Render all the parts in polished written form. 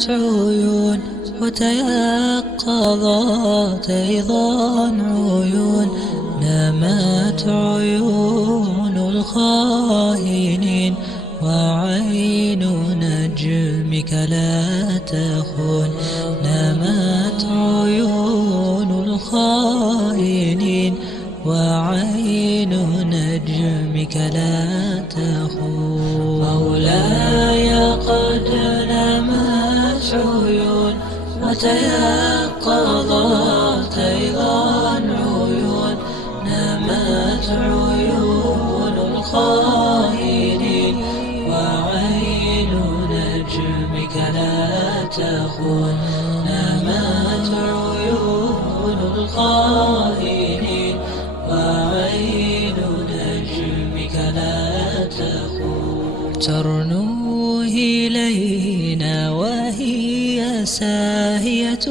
نامت عيون وتيقظت أيضا عيون، نامت عيون الخائنين وعين نجمك لا تخون، نامت عيون الخائنين وعين نجمك لا تخون. مولاي قد نامت عيون وتيقظت أيضا عيون، نامت عيون الخائنين وعين نجمك لا تخون، نامت عيون الخائنين وعين نجمك لا تخون. ترنو إلينا وهي ساهية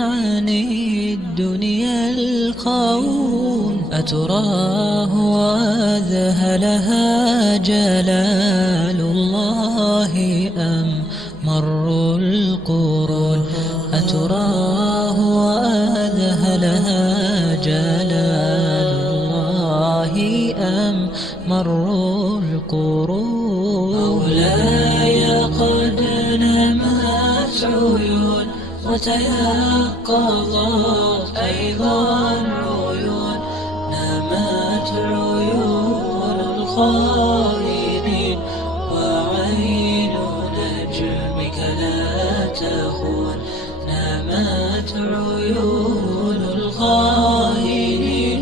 عن الدنيا القوم، أتراه وأذهلها جلال الله أم مر القرون، أتراه وأذهلها جلال الله أم مر القرون. مولاي قد نامت عيون وتيقظت أيضا عيون، نامت عيون الخائنين وعين نجمك لا تخون، نامت عيون الخائنين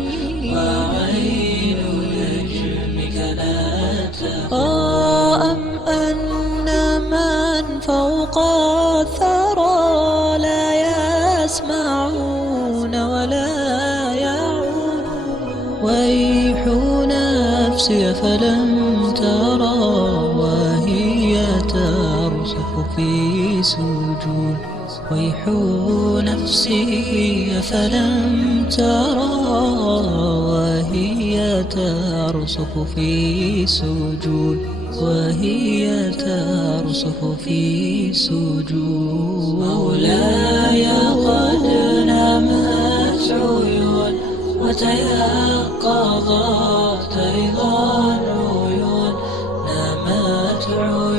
وعين نجمك لا تخون. أم أن من فوق الثرى لا يسمعون ولا يعون، ويح نفسي فلم ترى وهي ترسخ في سجود، ويح نفسي فلم ترى وهي ترسخ في سجود، وهي ترسخ في سجود. مولاي قد نامت عيون وتيقظت أيضا عيون، نامت عيون